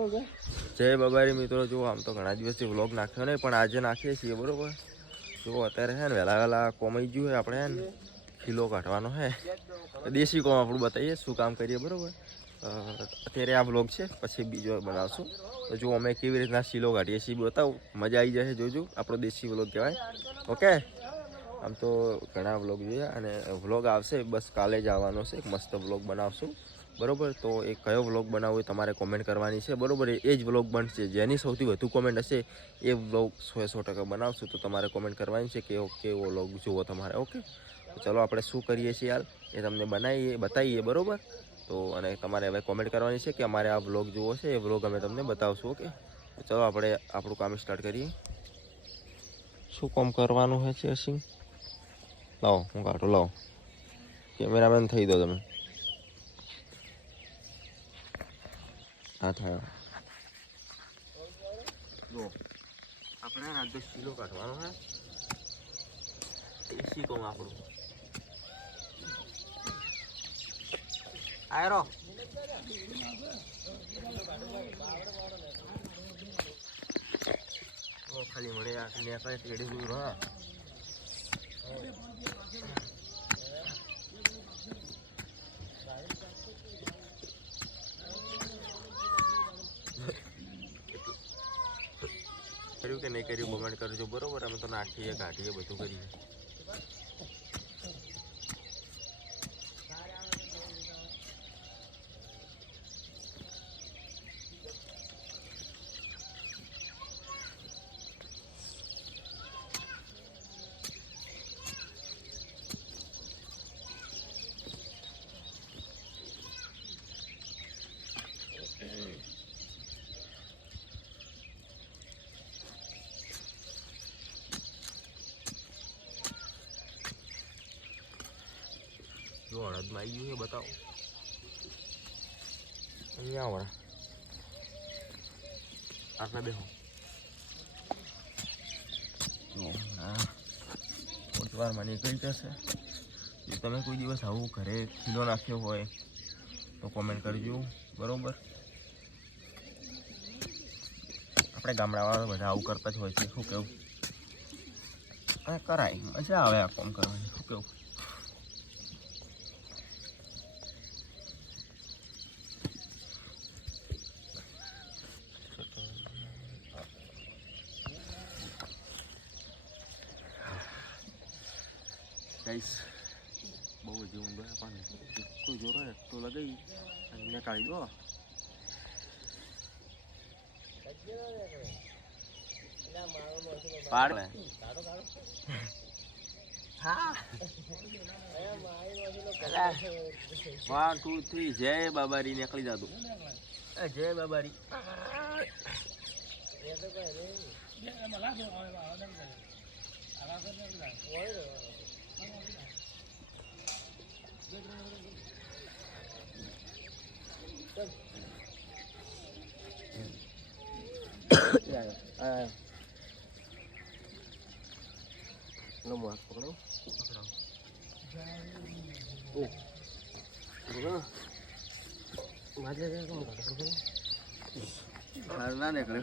જય બાબારી મિત્રો, જો આમ તો ઘણા દિવસથી વ્લોગ નાખ્યો નહીં, પણ આજે નાખીએ છીએ બરોબર. જો અત્યારે હે ને વહેલા કોમાઈ ગયું હોય, આપણે હે ને ખીલો કાઢવાનો હે, દેશી કોમ આપણું બતાવીએ શું કામ કરીએ બરોબર. અત્યારે આ વ્લોગ છે, પછી બીજો બનાવશું. તો જો અમે કેવી રીતના શીલો કાઢીએ છીએ બતાવું, મજા આવી જશે. જોજો, આપણો દેશી વ્લોગ કહેવાય. ઓકે, આમ તો ઘણા વ્લોગ જોયા અને વ્લોગ આવશે, બસ કાલે જ આવવાનો છે. એક મસ્ત વ્લોગ બનાવશું બરોબર. તો એ કયો વ્લોગ બનાવવો એ તમારે કોમેન્ટ કરવાની છે બરોબર. એ જ વ્લોગ બનશે, જેની સૌથી વધુ કોમેન્ટ હશે એ વ્લોગ 100% બનાવશું. તો તમારે કોમેન્ટ કરવાની છે કે કેવો વ્લોગ જુઓ તમારે. ઓકે, તો ચલો આપણે શું કરીએ છીએ યાર એ તમને બતાવીએ બરોબર. તો અને તમારે હવે કોમેન્ટ કરવાની છે કે અમારે આ વ્લોગ જુઓ છે, એ વ્લોગ અમે તમને બતાવશું. ઓકે, તો ચલો આપણે આપણું કામ સ્ટાર્ટ કરીએ. શું કામ કરવાનું હોય છે સિંગ? લાવો હું કાઢું, લાવો કેમેરામેન થઈ દો તમે. હા થયો. જો આપણે આજ કિલો કાઢવાનો હે, દેશી કોમ આપણું આયરો. ખાલી મળે આ ટેડી દૂર હા. કર્યું કે નહીં કર્યું કોમેન્ટ કરજો બરોબર. અમે તો નાખીએ કાઢીએ બધું કરીએ. જો હળદમાં આવી ગયું છે, બતાવો અહીંયા વળા આટલા બેહો. થોડી વારમાં નીકળી જશે. જો તમે કોઈ દિવસ આવું ઘરે ખીલો નાખ્યો હોય તો કોમેન્ટ કરજો બરોબર. આપણે ગામડાવાળા બધા આવું કરતા જ હોય છે. શું કેવું? અને કરાય, મજા આવે આ કામ કરવાની. શું કેવું? ગાઈસ બહુ જ ઊંડો છે પાણી. એટલું જોરો એટલું લગાવી અને કાઢી દો. પાડ 1 2 3 જય બાબારી નીકળી જાતું. જય બાબારી. Nó mệt của nó. Ồ. Nó. Mà cái con cả cái. Nó này cái.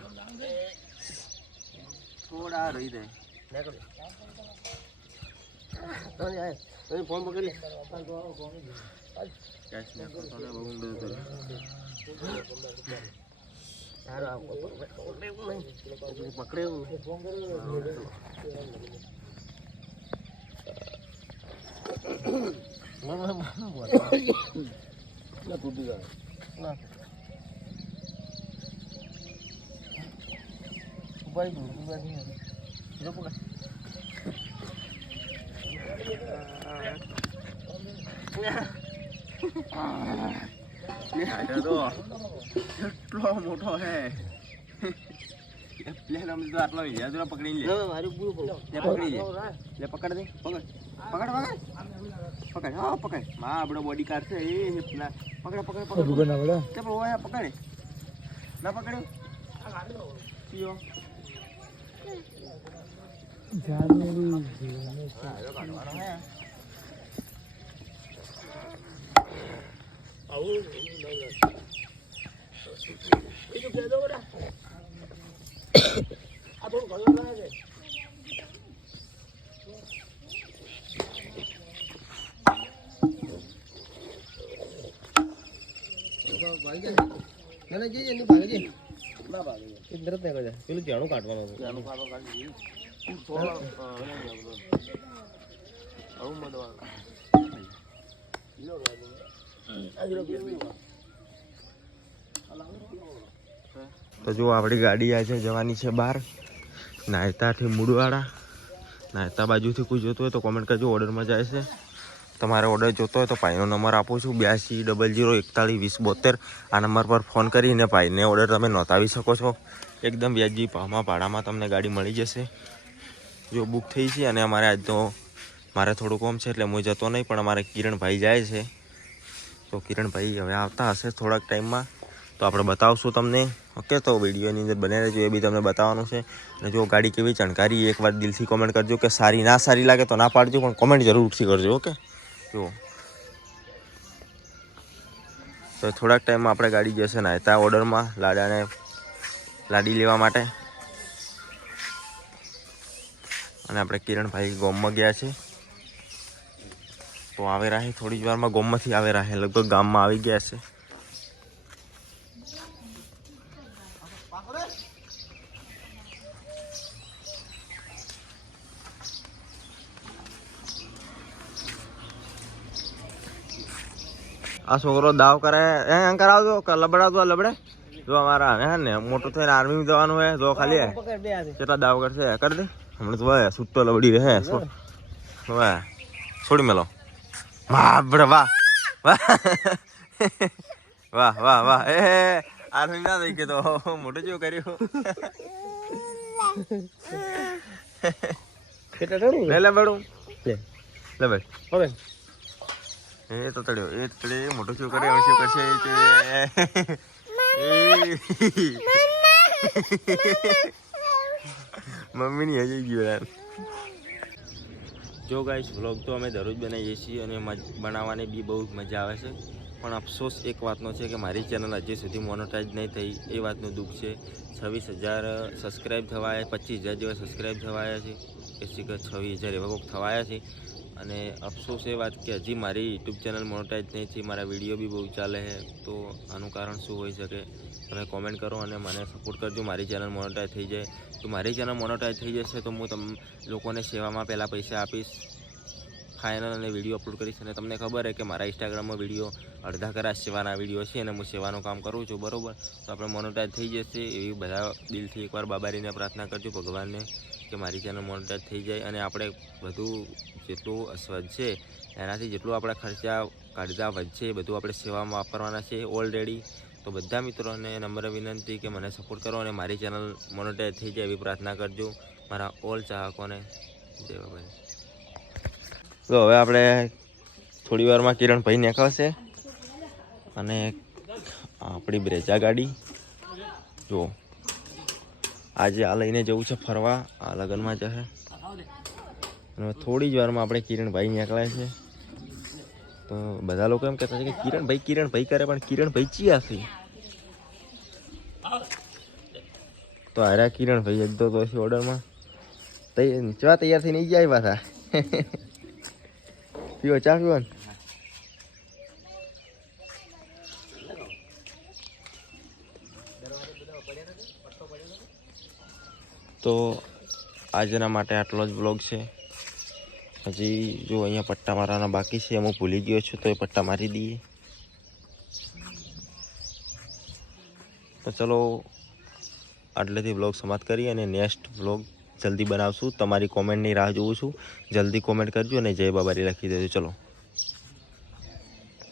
થોડા રહી દે. ફોન પકડી કેશ ને તો બહુ ઊંડો હતો. સારું પકડે તૂટી જાય. એટલો મોટો હે પ્લેન અમને તો આટલો યાદ પકડી લે. પકડી લે પકડ દે. પકડ પકડ પકડ પકડ. હા પકડ. માં આપણો બોડી કાર્ડ છે એ પકડ પકડ પકડ પકડ પકડે ના પકડ્યો પીઓ. આવું પેલું જાણું કાઢવાનું તો જો આપણી ગાડી આજે જવાની છે બહાર નાયતાથી મૂળવાડા. નાયતા બાજુથી કોઈ જોતું હોય તો કોમેન્ટ કરજો. ઓર્ડરમાં જાય છે. તમારે ઓર્ડર જોતો હોય તો ભાઈનો નંબર આપું છું 8200412072. આ નંબર પર ફોન કરીને ભાઈને ઓર્ડર તમે નોંધાવી શકો છો. એકદમ વ્યાજબી ભાવમાં ભાડામાં તમને ગાડી મળી જશે. જો બુક થઈ છે અને અમારે આજ તો મારે થોડું કામ છે એટલે હું જતો નહીં, પણ અમારે કિરણભાઈ જાય છે. તો કિરણભાઈ હવે આવતા હશે થોડાક ટાઈમમાં, તો આપણે બતાવશું તમને. ઓકે, તો વિડીયોની અંદર બને રહેજો, એ બી તમને બતાવવાનું છે. અને જો ગાડી કેવી ચણકારી એકવાર દિલથી કોમેન્ટ કરજો કે સારી ના સારી લાગે તો ના પાડજો, પણ કોમેન્ટ જરૂરથી કરજો. ઓકે, જો તો થોડાક ટાઈમમાં આપણે ગાડી જશે નાયતા ઓર્ડરમાં લાડી લેવા માટે. અને આપણે કિરણભાઈ ગામમાં ગયા છે, તો આવે રાહે થોડી જ વારમાં. ગામમાંથી આવે રાહે, લગભગ ગામમાં આવી ગયા છે. આ છોકરો દાવ કરે કરાવજો લબડાવજો લબડે. જો અમારા હે ને મોટું થઈને આર્મી જવાનું હે, જો ખાલી કેટલા દાવ કરશે કરી દે હમણાં. તો છૂટો લબડી રહે છોડી મેલો. વાહ વાહ વાહ વાહ વાહ વાહ. એ આર્મી ના થઈ ગયો તો મોટું જેવું કર્યું. લબડું લબડ હવે એ તો તળ્યો એ તળે મોટો શું કરે હવે શું કરશે. મમ્મીની હજી ગયો યાર. જો ગાઈસ વ્લોગ તો અમે દરરોજ બનાવીએ છીએ અને બનાવવાની બી બહુ મજા આવે છે. પણ અફસોસ એક વાતનો છે કે મારી ચેનલ હજી સુધી મોનેટાઈઝ નહીં થઈ, એ વાતનું દુઃખ છે. 26,000 સબસ્ક્રાઈબ થવાયા, 25,000 જેવા સબસ્ક્રાઈબ થવાયા છે, પછી 26,000 એવા કોઈક થવાયા છે. અને અફસોસ એ વાત કે હજી મારી યુટ્યુબ ચેનલ મોનેટાઈઝ નહીં થઈ, મારા વિડીયો બી બહુ ચાલે છે. તો આનું કારણ શું હોઈ શકે તમે કોમેન્ટ કરો અને મને સપોર્ટ કરજો. મારી ચેનલ મોનેટાઈઝ થઈ જાય તો મારી ચેનલ મોનેટાઈઝ થઈ જશે તો હું લોકોને સેવામાં પહેલાં પૈસા આપીશ ફાઇનલ, અને વિડીયો અપલોડ કરીશ. અને તમને ખબર છે કે મારા ઇન્સ્ટાગ્રામમાં વિડીયો અડધા કરાશ સેવાના વિડીયો છે અને હું સેવાનું કામ કરું છું, બરાબર. તો આપણે મોનેટાઈઝ થઈ જશે એવી બધા દિલથી એકવાર બાબારીને પ્રાર્થના કરજો ભગવાનને કે મારી ચેનલ મોનેટાઈઝ થઈ જાય અને આપણે બધું જેટલું વધશે એનાથી જેટલું આપણે ખર્ચા કાઢતા વધશે એ બધું આપણે સેવામાં વાપરવાના છે ઓલરેડી. તો બધા મિત્રોને નમ્ર વિનંતી કે મને સપોર્ટ કરો અને મારી ચેનલ મોનેટાઈઝ થઈ જાય એવી પ્રાર્થના કરજો મારા ઓલ ચાહકોને. જય બાબાજી. તો હવે આપણે થોડી વારમાં કિરણભાઈ નીકળશે અને આપણી બ્રેઝા ગાડી જો આજે આ લઈને જવું છે ફરવા, આ લગ્નમાં જશે. અને થોડી જ વારમાં આપણે કિરણભાઈ નીકળ્યા છે. તો બધા લોકો એમ કહેતા છે કે કિરણભાઈ કરે, પણ કિરણભાઈ ચિયા છે. તો આર્યા કિરણભાઈ એક દો તો ઓર્ડરમાં ચા તૈયાર થઈ નહીં જાય પાછા. પીવો ચા પીવો ને. તો આજના માટે આટલો જ બ્લોગ છે. હજી જો અહીંયા પટ્ટા મારવાના બાકી છે, હું ભૂલી ગયો છું, તો એ પટ્ટા મારી દઈએ. તો ચલો આટલેથી બ્લોગ સમાપ્ત કરી અને નેક્સ્ટ બ્લોગ જલ્દી બનાવશું. તમારી કોમેન્ટની રાહ જોઉં છું. જલ્દી કોમેન્ટ કરજો અને જય બાબારી લખી દેજો. ચલો.